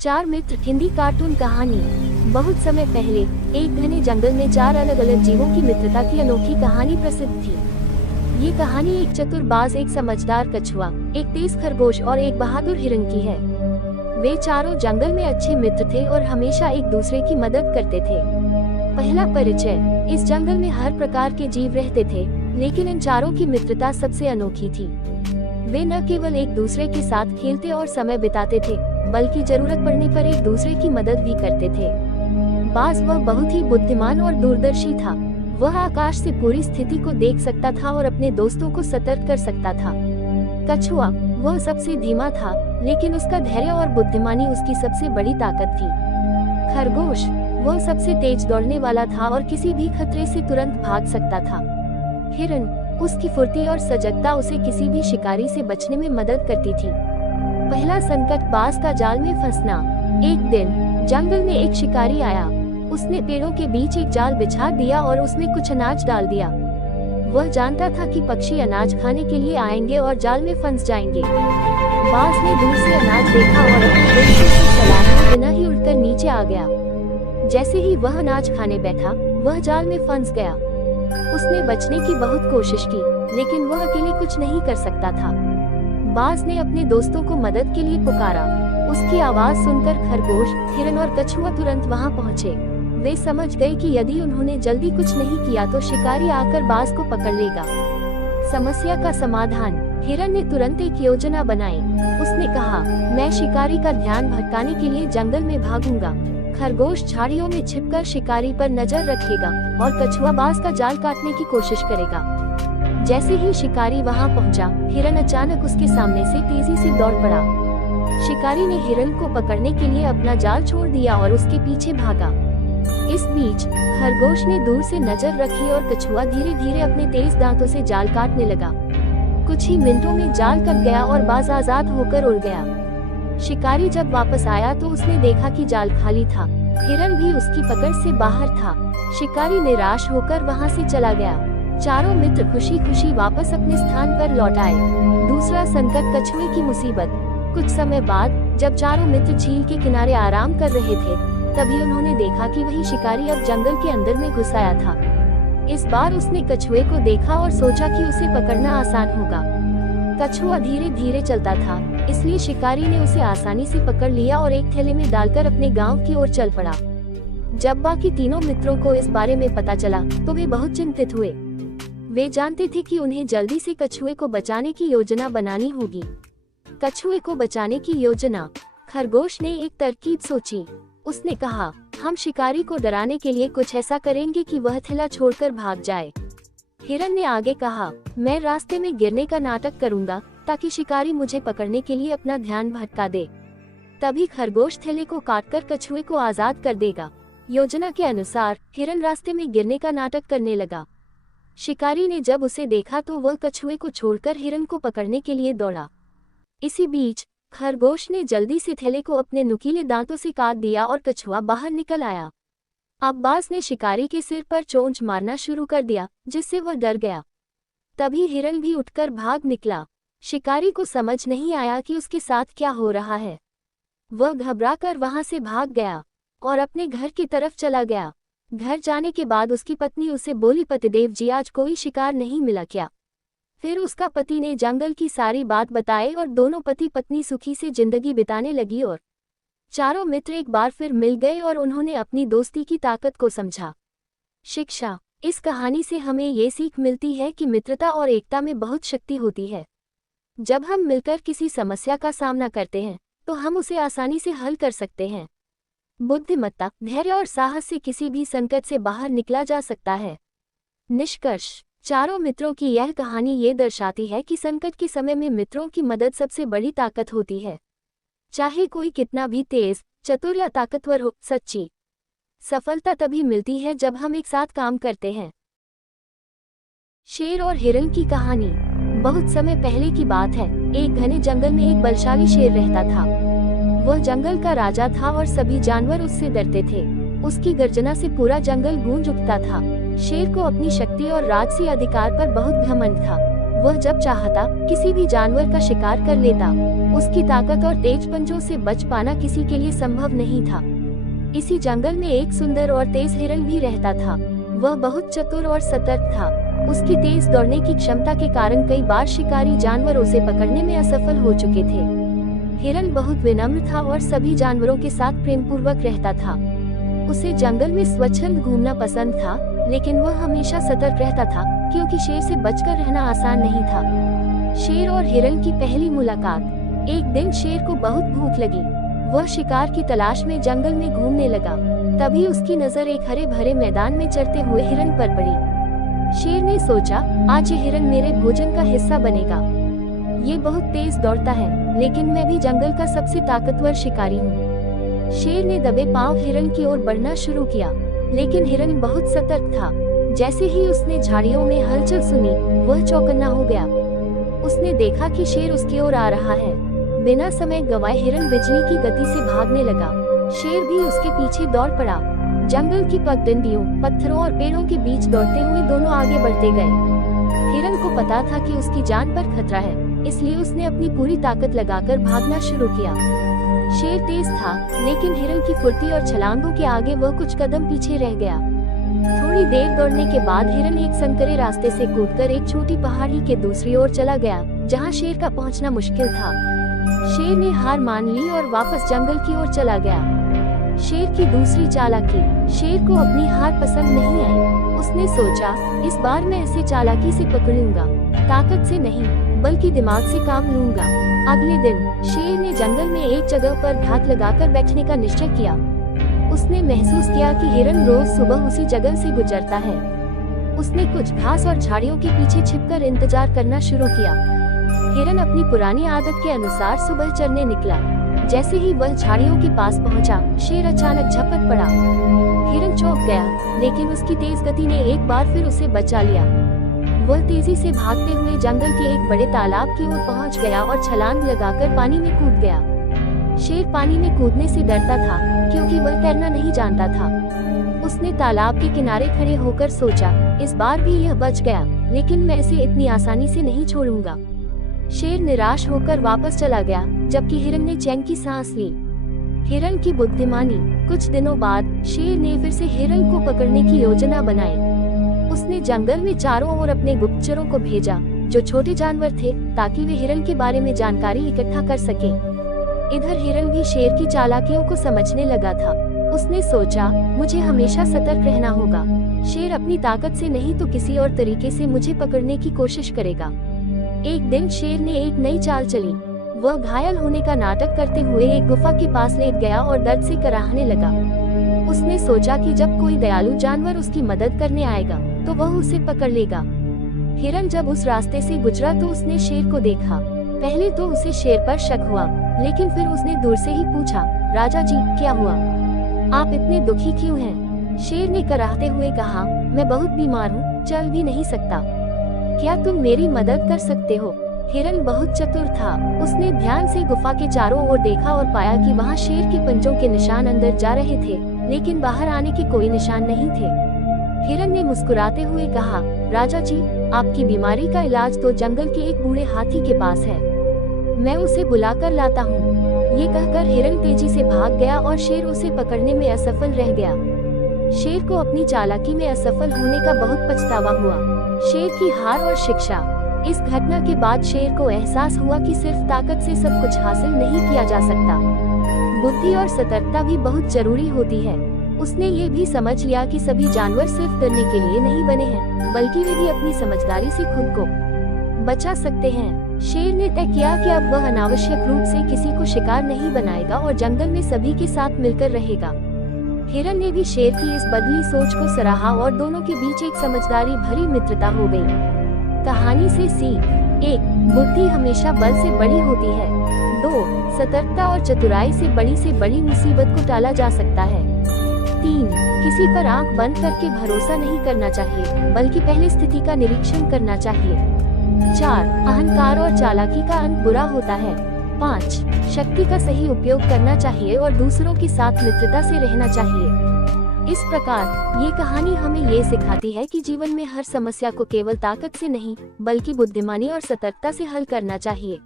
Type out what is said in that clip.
चार मित्र हिंदी कार्टून कहानी। बहुत समय पहले एक घने जंगल में चार अलग अलग जीवों की मित्रता की अनोखी कहानी प्रसिद्ध थी। ये कहानी एक चतुर बाज, एक समझदार कछुआ, एक तेज खरगोश और एक बहादुर हिरन की है। वे चारों जंगल में अच्छे मित्र थे और हमेशा एक दूसरे की मदद करते थे। पहला परिचय। इस जंगल में हर प्रकार के जीव रहते थे, लेकिन इन चारों की मित्रता सबसे अनोखी थी। वे न केवल एक दूसरे के साथ खेलते और समय बिताते थे, बल्कि जरूरत पड़ने पर एक दूसरे की मदद भी करते थे। बाज वह बहुत ही बुद्धिमान और दूरदर्शी था। वह आकाश से पूरी स्थिति को देख सकता था और अपने दोस्तों को सतर्क कर सकता था। कछुआ वह सबसे धीमा था, लेकिन उसका धैर्य और बुद्धिमानी उसकी सबसे बड़ी ताकत थी। खरगोश वह सबसे तेज दौड़ने वाला था और किसी भी खतरे से तुरंत भाग सकता था। हिरन उसकी फुर्ती और सजगता उसे किसी भी शिकारी से बचने में मदद करती थी। पहला संकट, बाज का जाल में फंसना। एक दिन जंगल में एक शिकारी आया। उसने पेड़ों के बीच एक जाल बिछा दिया और उसमें कुछ अनाज डाल दिया। वह जानता था कि पक्षी अनाज खाने के लिए आएंगे और जाल में फंस जाएंगे। बाज ने दूर से अनाज देखा और अपनी बिल्ली से चलाए बिना ही उड़कर नीचे आ गया। जैसे ही वह अनाज खाने बैठा, वह जाल में फंस गया। उसने बचने की बहुत कोशिश की, लेकिन वह अकेले कुछ नहीं कर सकता था। बाज ने अपने दोस्तों को मदद के लिए पुकारा। उसकी आवाज सुनकर खरगोश, हिरन और कछुआ तुरंत वहां पहुंचे। वे समझ गए कि यदि उन्होंने जल्दी कुछ नहीं किया तो शिकारी आकर बाज को पकड़ लेगा। समस्या का समाधान। हिरन ने तुरंत एक योजना बनाई। उसने कहा, मैं शिकारी का ध्यान भटकाने के लिए जंगल में भागूंगा। खरगोश झाड़ियों में छिपकर शिकारी पर नजर रखेगा और कछुआ बाज का जाल काटने की कोशिश करेगा। जैसे ही शिकारी वहां पहुंचा, हिरन अचानक उसके सामने से तेजी से दौड़ पड़ा। शिकारी ने हिरन को पकड़ने के लिए अपना जाल छोड़ दिया और उसके पीछे भागा। इस बीच खरगोश ने दूर से नजर रखी और कछुआ धीरे धीरे अपने तेज दांतों से जाल काटने लगा। कुछ ही मिनटों में जाल कट गया और बाज आजाद होकर उड़ गया। शिकारी जब वापस आया तो उसने देखा कि जाल खाली था। हिरन भी उसकी पकड़ से बाहर था। शिकारी निराश होकर वहां से चला गया। चारों मित्र खुशी खुशी वापस अपने स्थान पर लौट आए। दूसरा संकट, कछुए की मुसीबत। कुछ समय बाद जब चारों मित्र झील के किनारे आराम कर रहे थे, तभी उन्होंने देखा कि वही शिकारी अब जंगल के अंदर में घुस आया था। इस बार उसने कछुए को देखा और सोचा कि उसे पकड़ना आसान होगा। कछुआ धीरे धीरे चलता था, इसलिए शिकारी ने उसे आसानी से पकड़ लिया और एक थैले में डालकर अपने गांव की ओर चल पड़ा। जब बाकी तीनों मित्रों को इस बारे में पता चला तो वे बहुत चिंतित हुए। वे जानते थे कि उन्हें जल्दी से कछुए को बचाने की योजना बनानी होगी। कछुए को बचाने की योजना। खरगोश ने एक तरकीब सोची। उसने कहा, हम शिकारी को डराने के लिए कुछ ऐसा करेंगे कि वह थैला छोड़कर भाग जाए। हिरन ने आगे कहा, मैं रास्ते में गिरने का नाटक करूंगा ताकि शिकारी मुझे पकड़ने के लिए अपना ध्यान भटका दे। तभी खरगोश थैले को काटकर कछुए को आजाद कर देगा। योजना के अनुसार हिरन रास्ते में गिरने का नाटक करने लगा। शिकारी ने जब उसे देखा तो वह कछुए को छोड़कर हिरन को पकड़ने के लिए दौड़ा। इसी बीच खरगोश ने जल्दी से थैले को अपने नुकीले दांतों से काट दिया और कछुआ बाहर निकल आया। अब बाज ने शिकारी के सिर पर चोंच मारना शुरू कर दिया, जिससे वह डर गया। तभी हिरन भी उठकर भाग निकला। शिकारी को समझ नहीं आया कि उसके साथ क्या हो रहा है। वह घबराकर वहां से भाग गया और अपने घर की तरफ चला गया। घर जाने के बाद उसकी पत्नी उसे बोली, पतिदेव जी, आज कोई शिकार नहीं मिला क्या? फिर उसका पति ने जंगल की सारी बात बताई और दोनों पति पत्नी सुखी से जिंदगी बिताने लगी और चारों मित्र एक बार फिर मिल गए और उन्होंने अपनी दोस्ती की ताकत को समझा। शिक्षा। इस कहानी से हमें ये सीख मिलती है कि मित्रता और एकता में बहुत शक्ति होती है। जब हम मिलकर किसी समस्या का सामना करते हैं तो हम उसे आसानी से हल कर सकते हैं। बुद्धिमत्ता, धैर्य और साहस से किसी भी संकट से बाहर निकला जा सकता है। निष्कर्ष। चारों मित्रों की यह कहानी ये दर्शाती है कि संकट के समय में मित्रों की मदद सबसे बड़ी ताकत होती है। चाहे कोई कितना भी तेज, चतुर या ताकतवर हो, सच्ची सफलता तभी मिलती है जब हम एक साथ काम करते हैं। शेर और हिरन की कहानी। बहुत समय पहले की बात है। एक घने जंगल में एक बलशाली शेर रहता था। वह जंगल का राजा था और सभी जानवर उससे डरते थे। उसकी गर्जना से पूरा जंगल गूंज उठता था। शेर को अपनी शक्ति और राजसी अधिकार पर बहुत घमंड था। वह जब चाहता किसी भी जानवर का शिकार कर लेता। उसकी ताकत और तेज पंजों से बच पाना किसी के लिए संभव नहीं था। इसी जंगल में एक सुंदर और तेज हिरन भी रहता था। वह बहुत चतुर और सतर्क था। उसकी तेज दौड़ने की क्षमता के कारण कई बार शिकारी जानवर उसे पकड़ने में असफल हो चुके थे। हिरन बहुत विनम्र था और सभी जानवरों के साथ प्रेम पूर्वक रहता था। उसे जंगल में स्वच्छंद घूमना पसंद था, लेकिन वह हमेशा सतर्क रहता था क्योंकि शेर से बचकर रहना आसान नहीं था। शेर और हिरन की पहली मुलाकात। एक दिन शेर को बहुत भूख लगी। वह शिकार की तलाश में जंगल में घूमने लगा। तभी उसकी नजर एक हरे भरे मैदान में चरते हुए हिरन पर पड़ी। शेर ने सोचा, आज ये हिरन मेरे भोजन का हिस्सा बनेगा। ये बहुत तेज दौड़ता है, लेकिन मैं भी जंगल का सबसे ताकतवर शिकारी हूँ। शेर ने दबे पांव हिरन की ओर बढ़ना शुरू किया, लेकिन हिरन बहुत सतर्क था। जैसे ही उसने झाड़ियों में हलचल सुनी, वह चौकन्ना हो गया। उसने देखा कि शेर उसकी ओर आ रहा है। बिना समय गंवाए हिरन बिजली की गति से भागने लगा। शेर भी उसके पीछे दौड़ पड़ा। जंगल की पगडंडियों, पत्थरों और पेड़ों के बीच दौड़ते हुए दोनों आगे बढ़ते गए। हिरन को पता था कि उसकी जान पर खतरा है, इसलिए उसने अपनी पूरी ताकत लगाकर भागना शुरू किया। शेर तेज था, लेकिन हिरन की फुर्ती और छलांगों के आगे वह कुछ कदम पीछे रह गया। थोड़ी देर दौड़ने के बाद हिरन एक संकरे रास्ते से कूदकर एक छोटी पहाड़ी के दूसरी ओर चला गया, जहां शेर का पहुंचना मुश्किल था। शेर ने हार मान ली और वापस जंगल की ओर चला गया। शेर की दूसरी चालाकी। शेर को अपनी हार पसंद नहीं आई। उसने सोचा, इस बार मैं इसे चालाकी से पकड़ूंगा, ताकत से नहीं, बल्कि दिमाग से काम लूंगा। अगले दिन शेर ने जंगल में एक जगह पर घात लगाकर बैठने का निश्चय किया। उसने महसूस किया कि हिरन रोज सुबह उसी जगह से गुजरता है। उसने कुछ घास और झाड़ियों के पीछे छिपकर इंतजार करना शुरू किया। हिरन अपनी पुरानी आदत के अनुसार सुबह चरने निकला। जैसे ही वह झाड़ियों के पास पहुंचा, शेर अचानक झपट पड़ा। हिरन चौंक गया, लेकिन उसकी तेज गति ने एक बार फिर उसे बचा लिया। वह तेजी से भागते हुए जंगल के एक बड़े तालाब की ओर पहुंच गया और छलांग लगाकर पानी में कूद गया। शेर पानी में कूदने से डरता था, क्योंकि वह तैरना नहीं जानता था। उसने तालाब के किनारे खड़े होकर सोचा, इस बार भी यह बच गया, लेकिन मैं इसे इतनी आसानी से नहीं छोड़ूंगा। शेर निराश होकर वापस चला गया, जबकि हिरन ने चैन की सांस ली। हिरन की बुद्धिमानी। कुछ दिनों बाद शेर ने फिर से हिरन को पकड़ने की योजना बनाई। उसने जंगल में चारों ओर अपने गुप्तचरों को भेजा, जो छोटे जानवर थे, ताकि वे हिरन के बारे में जानकारी इकट्ठा कर सकें। इधर हिरन भी शेर की चालाकियों को समझने लगा था। उसने सोचा, मुझे हमेशा सतर्क रहना होगा। शेर अपनी ताकत से नहीं तो किसी और तरीके से मुझे पकड़ने की कोशिश करेगा। एक दिन शेर ने एक नई चाल चली। वह घायल होने का नाटक करते हुए एक गुफा के पास लेट गया और दर्द से कराहने लगा। उसने सोचा कि जब कोई दयालु जानवर उसकी मदद करने आएगा, तो वह उसे पकड़ लेगा। हिरन जब उस रास्ते से गुजरा तो उसने शेर को देखा। पहले तो उसे शेर पर शक हुआ, लेकिन फिर उसने दूर से ही पूछा, राजा जी, क्या हुआ? आप इतने दुखी क्यों हैं? शेर ने कराहते हुए कहा, मैं बहुत बीमार हूँ, चल भी नहीं सकता। क्या तुम मेरी मदद कर सकते हो? हिरन बहुत चतुर था। उसने ध्यान से गुफा के चारों ओर देखा और पाया कि वहाँ शेर के पंजों के निशान अंदर जा रहे थे, लेकिन बाहर आने के कोई निशान नहीं थे। हिरन ने मुस्कुराते हुए कहा, राजा जी, आपकी बीमारी का इलाज तो जंगल के एक बूढ़े हाथी के पास है। मैं उसे बुलाकर लाता हूँ। ये कहकर हिरन तेजी से भाग गया और शेर उसे पकड़ने में असफल रह गया। शेर को अपनी चालाकी में असफल होने का बहुत पछतावा हुआ। शेर की हार और शिक्षा। इस घटना के बाद शेर को एहसास हुआ कि सिर्फ ताकत से सब कुछ हासिल नहीं किया जा सकता। बुद्धि और सतर्कता भी बहुत जरूरी होती है। उसने ये भी समझ लिया कि सभी जानवर सिर्फ डरने के लिए नहीं बने हैं, बल्कि वे भी अपनी समझदारी से खुद को बचा सकते हैं। शेर ने तय किया कि अब वह अनावश्यक रूप से किसी को शिकार नहीं बनाएगा और जंगल में सभी के साथ मिलकर रहेगा। हिरन ने भी शेर की इस बदली सोच को सराहा और दोनों के बीच एक समझदारी भरी मित्रता हो गई। कहानी से सीख। 1. बुद्धि हमेशा बल से बड़ी होती है। 2. सतर्कता और चतुराई से बड़ी मुसीबत को टाला जा सकता है। 3. किसी पर आंख बंद करके भरोसा नहीं करना चाहिए, बल्कि पहले स्थिति का निरीक्षण करना चाहिए। 4. अहंकार और चालाकी का अंत बुरा होता है। 5. शक्ति का सही उपयोग करना चाहिए और दूसरों के साथ मित्रता से रहना चाहिए। इस प्रकार ये कहानी हमें ये सिखाती है कि जीवन में हर समस्या को केवल ताकत से नहीं, बल्कि बुद्धिमानी और सतर्कता से हल करना चाहिए।